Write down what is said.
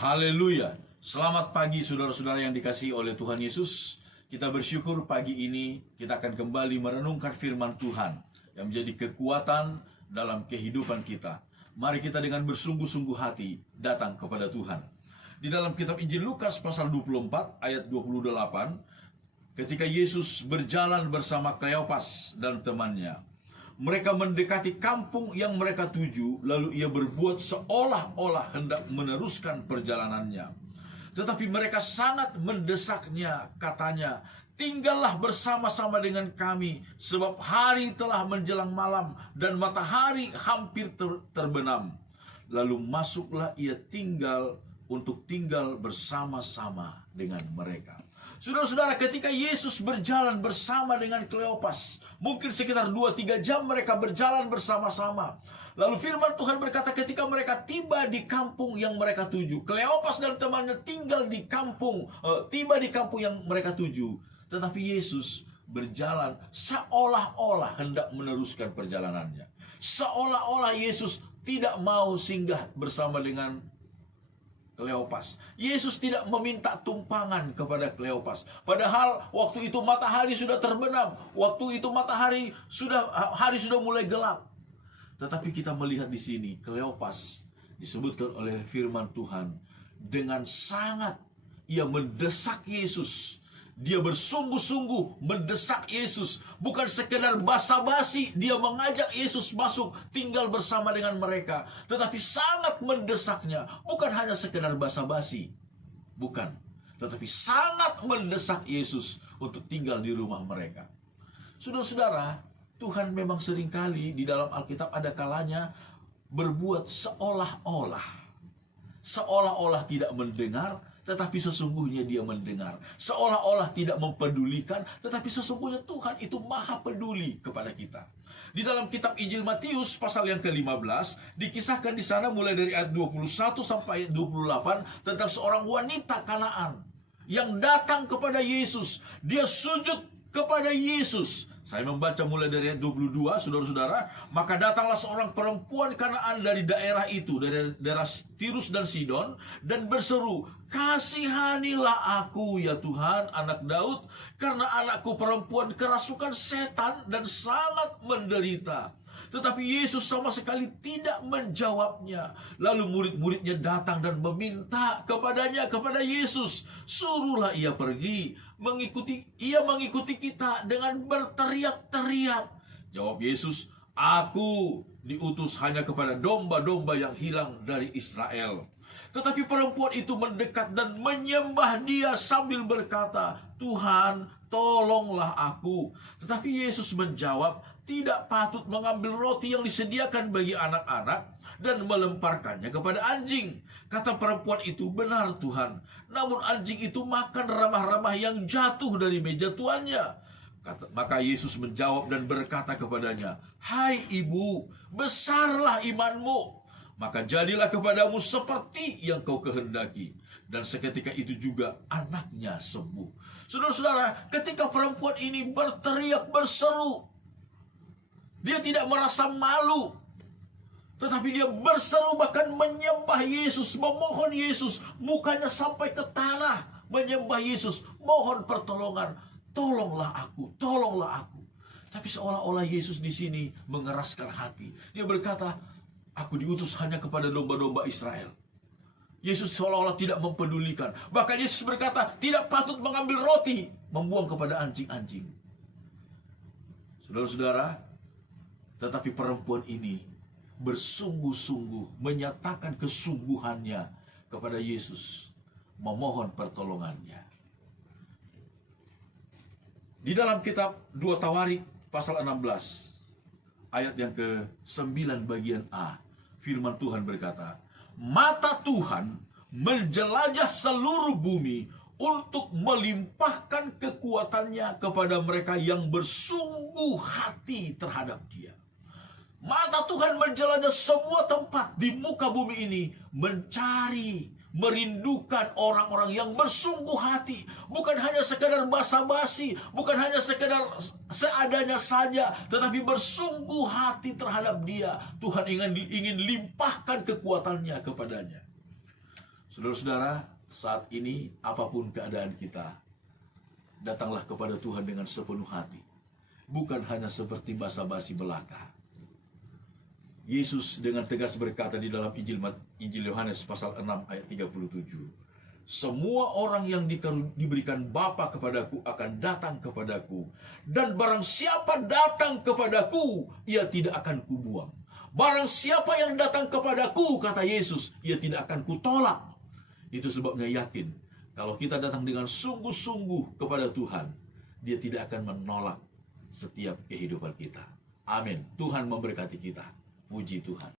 Haleluya. Selamat pagi saudara-saudara yang dikasihi oleh Tuhan Yesus. Kita bersyukur pagi ini kita akan kembali merenungkan firman Tuhan yang menjadi kekuatan dalam kehidupan kita. Mari kita dengan bersungguh-sungguh hati datang kepada Tuhan. Di dalam kitab Injil Lukas pasal 24 ayat 28, ketika Yesus berjalan bersama Kleopas dan temannya, mereka mendekati kampung yang mereka tuju, lalu ia berbuat seolah-olah hendak meneruskan perjalanannya. Tetapi mereka sangat mendesaknya, katanya, "Tinggallah bersama-sama dengan kami, sebab hari telah menjelang malam dan matahari hampir terbenam." Lalu masuklah ia untuk tinggal bersama-sama dengan mereka. Saudara-saudara, ketika Yesus berjalan bersama dengan Kleopas, mungkin sekitar 2-3 jam mereka berjalan bersama-sama. Lalu firman Tuhan berkata ketika mereka tiba di kampung yang mereka tuju, Kleopas dan temannya tiba di kampung yang mereka tuju. Tetapi Yesus berjalan seolah-olah hendak meneruskan perjalanannya. Seolah-olah Yesus tidak mau singgah bersama dengan Kleopas. Yesus tidak meminta tumpangan kepada Kleopas. Padahal waktu itu matahari sudah terbenam. Waktu itu hari sudah mulai gelap. Tetapi kita melihat di sini Kleopas disebutkan oleh firman Tuhan dengan sangat ia mendesak Yesus. Dia bersungguh-sungguh mendesak Yesus. Bukan sekedar basa-basi dia mengajak Yesus masuk tinggal bersama dengan mereka, tetapi sangat mendesaknya. Bukan hanya sekedar basa-basi, bukan, tetapi sangat mendesak Yesus untuk tinggal di rumah mereka. Saudara-saudara, Tuhan memang seringkali di dalam Alkitab ada kalanya berbuat seolah-olah tidak mendengar, tetapi sesungguhnya dia mendengar. Seolah-olah tidak mempedulikan, tetapi sesungguhnya Tuhan itu maha peduli kepada kita. Di dalam kitab Injil Matius pasal yang ke-15 dikisahkan di sana mulai dari ayat 21 sampai ayat 28 tentang seorang wanita Kanaan yang datang kepada Yesus. Dia sujud kepada Yesus. Saya membaca mulai dari ayat 22, saudara-saudara. Maka datanglah seorang perempuan Kanaan dari daerah itu, dari daerah Tirus dan Sidon, dan berseru, "Kasihanilah aku ya Tuhan, anak Daud, karena anakku perempuan kerasukan setan dan sangat menderita." Tetapi Yesus sama sekali tidak menjawabnya. Lalu murid-muridnya datang dan meminta kepada Yesus, "Suruhlah ia pergi, mengikuti kita," dengan berteriak-teriak. Jawab Yesus, "Aku diutus hanya kepada domba-domba yang hilang dari Israel." Tetapi perempuan itu mendekat dan menyembah dia sambil berkata, "Tuhan, tolonglah aku." Tetapi Yesus menjawab, "Tidak patut mengambil roti yang disediakan bagi anak-anak dan melemparkannya kepada anjing." Kata perempuan itu, "Benar Tuhan, namun anjing itu makan ramah-ramah yang jatuh dari meja tuannya." Maka Yesus menjawab dan berkata kepadanya, "Hai ibu, besarlah imanmu. Maka jadilah kepadamu seperti yang kau kehendaki." Dan seketika itu juga anaknya sembuh. Saudara-saudara, ketika perempuan ini berteriak berseru, dia tidak merasa malu, tetapi dia berseru bahkan menyembah Yesus, memohon Yesus, mukanya sampai ke tanah, menyembah Yesus, mohon pertolongan, "Tolonglah aku, tolonglah aku." Tapi seolah-olah Yesus di sini mengeraskan hati. Dia berkata, "Aku diutus hanya kepada domba-domba Israel." Yesus seolah-olah tidak mempedulikan. Bahkan Yesus berkata, tidak patut mengambil roti, membuang kepada anjing-anjing. Saudara-saudara, tetapi perempuan ini bersungguh-sungguh menyatakan kesungguhannya kepada Yesus, memohon pertolongannya. Di dalam kitab 2 Tawarik pasal 16 ayat yang ke-9 bagian A, firman Tuhan berkata, "Mata Tuhan menjelajah seluruh bumi untuk melimpahkan kekuatannya kepada mereka yang bersungguh hati terhadap Dia." Mata Tuhan menjelajah semua tempat di muka bumi ini, mencari, merindukan orang-orang yang bersungguh hati, bukan hanya sekedar basa-basi, bukan hanya sekedar seadanya saja, tetapi bersungguh hati terhadap Dia. Tuhan ingin limpahkan kekuatannya kepadanya. Saudara-saudara, saat ini apapun keadaan kita, datanglah kepada Tuhan dengan sepenuh hati. Bukan hanya seperti basa-basi belaka. Yesus dengan tegas berkata di dalam Injil Yohanes pasal 6 ayat 37. Semua orang yang diberikan Bapa kepadaku akan datang kepadaku. Dan barang siapa datang kepadaku, ia tidak akan kubuang. Barang siapa yang datang kepadaku, kata Yesus, ia tidak akan kutolak. Itu sebabnya yakin, kalau kita datang dengan sungguh-sungguh kepada Tuhan, Dia tidak akan menolak setiap kehidupan kita. Amin. Tuhan memberkati kita. Puji Tuhan.